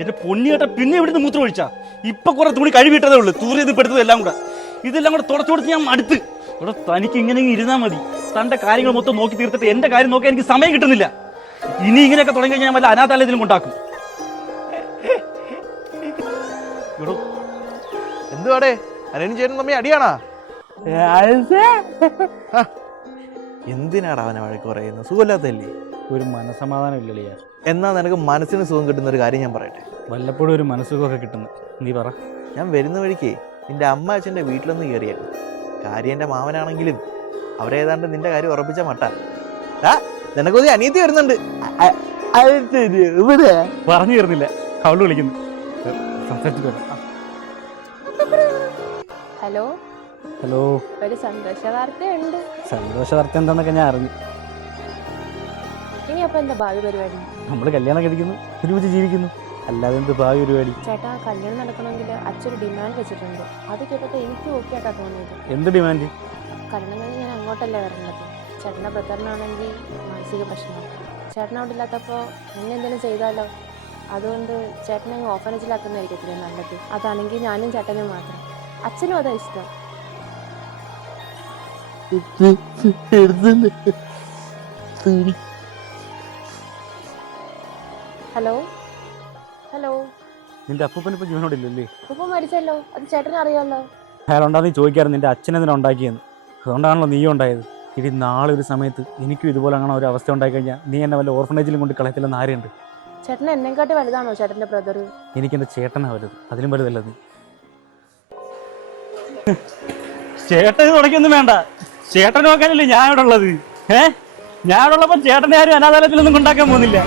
എന്റെ പൊന്നിയേട്ടാ പിന്നെ ഇവിടുന്ന് മൂത്രം ഒഴിച്ചാ ഇപ്പൊ കുറെ തുണി കഴിവിട്ടതേ ഉള്ളു. തൂറിയത് പെടുത്തത് എല്ലാം കൂടെ ഇതെല്ലാം കൂടെ തുടച്ചു കൊടുത്ത് ഞാൻ അടുത്ത് ഇവിടെ തനിക്ക് ഇങ്ങനെ ഇരുന്നാൽ മതി. തന്റെ കാര്യങ്ങൾ മൊത്തം നോക്കി തീർത്തിട്ട് എന്റെ കാര്യം നോക്കാൻ എനിക്ക് സമയം കിട്ടുന്നില്ല. ഇനി ഇങ്ങനെയൊക്കെ തുടങ്ങി കഴിഞ്ഞാൽ ഞാൻ വല്ല അനാഥാലയത്തിലും കൊണ്ടാക്കും. എന്തുവാടേ അനിയനും ചേട്ടനും തമ്മിൽ അടിയാണാ? എന്തിനാടാ അവനെ വഴക്ക് പറയുന്നത്? സുഖമില്ലാത്തല്ലേ? ഒരു മനസമാധാനം ഇല്ലല്ലേ? എന്നാ നിനക്ക് മനസ്സിന് സുഖം കിട്ടുന്ന ഒരു കാര്യം ഞാൻ പറയട്ടെ. വല്ലപ്പോഴും ഒരു മനസ്സുഖമൊക്കെ കിട്ടുന്നു. നീ പറ. ഞാൻ വരുന്ന വഴിക്ക് നിന്റെ അമ്മ അച്ഛൻ്റെ വീട്ടിലൊന്ന് കയറിയായിരുന്നു. കാര്യം എൻ്റെ മാമനാണെങ്കിലും അവരേതാണ്ട് നിന്റെ കാര്യം ഉറപ്പിച്ച മട്ട. നിനക്കൊരു അനിയത്തി വരുന്നുണ്ട്. പറഞ്ഞു തരുന്നില്ല, അവള് വിളിക്കുന്നു. Hello hello. ഒരു സന്തോഷ വാർത്തയുണ്ട്. സന്തോഷ വാർത്ത എന്താന്നൊക്കെ ഞാൻ അറിഞ്ഞു. ഇനി അപ്പൊ എന്താ ഭാവി പരിപാടി? നമ്മള് കല്യാണം കഴിക്കുന്നു, ഒരുമിച്ച് ജീവിക്കുന്നു, അല്ലാതെ എന്ത് ഭാവി പരിപാടി? ചേട്ടാ, കല്യാണം നടക്കണമെങ്കിൽ അച്ഛനൊരു ഡിമാൻഡ് വെച്ചിട്ടുണ്ട്. അത് കേട്ടപ്പോൾ എനിക്ക് ഓക്കെ ആയിട്ടാ തോന്നിയത്. എന്ത് ഡിമാൻഡ്? കല്യാണം കഴിഞ്ഞ് ഞാൻ അങ്ങോട്ടല്ലേ വരേണ്ടത്. ചേട്ടൻ്റെ ബ്രദറിനാണെങ്കിൽ മാനസിക പ്രശ്നം. ചേട്ടൻ അവിടെ ഇല്ലാത്തപ്പോൾ എന്നെ എന്തെങ്കിലും ചെയ്താലോ? അതുകൊണ്ട് ചേട്ടനെ ഓഫനേജിലാക്കുന്നതായിരിക്കും നല്ലത്. അതാണെങ്കിൽ ഞാനും ചേട്ടനും മാത്രം. അച്ഛനും അതാ ഇഷ്ടം. Hello hello. നിന്റെ അപ്പൂപ്പൻ ഇപ്പൊ ജീവനോടില്ലല്ലേ? ഉപ്പ മരിച്ചല്ലോ, അത് ചേട്ടനെ അറിയാമല്ലോ. അയാളുണ്ടാന്ന് ചോദിക്കാറ് നിന്റെ അച്ഛനെന്തിനാ ഉണ്ടാക്കിയെന്ന്. അതുകൊണ്ടാണല്ലോ നീ ഉണ്ടായത്. ഇനി നാളെ ഒരു സമയത്ത് എനിക്കും ഇതുപോലെ അങ്ങനെ ഒരു അവസ്ഥ ഉണ്ടായി കഴിഞ്ഞാൽ നീ എന്നെ വല്ല ഓർഫനേജിലും കൊണ്ട് കളയത്തില്ലെന്ന് ആരുണ്ട്? ചേട്ടൻ എന്നെക്കാട്ടി വലുതാണോ ചേട്ടന്റെ ബ്രദർ? എനിക്കെന്റെ ചേട്ടനാ വലുത്, അതിലും വലുതല്ല നീ. ചേട്ടൻ തുടക്കൊന്നും വേണ്ട. ചേട്ടൻ നോക്കാനല്ലേ ഞാൻ ഇവിടെ ഉള്ളത്. ഞാൻ ഇവിടെ ഉള്ളപ്പോൾ ചേട്ടനെ ആരും അനാഥാലയത്തിലൊന്നും കൊണ്ടാക്കാൻ പോകുന്നില്ല.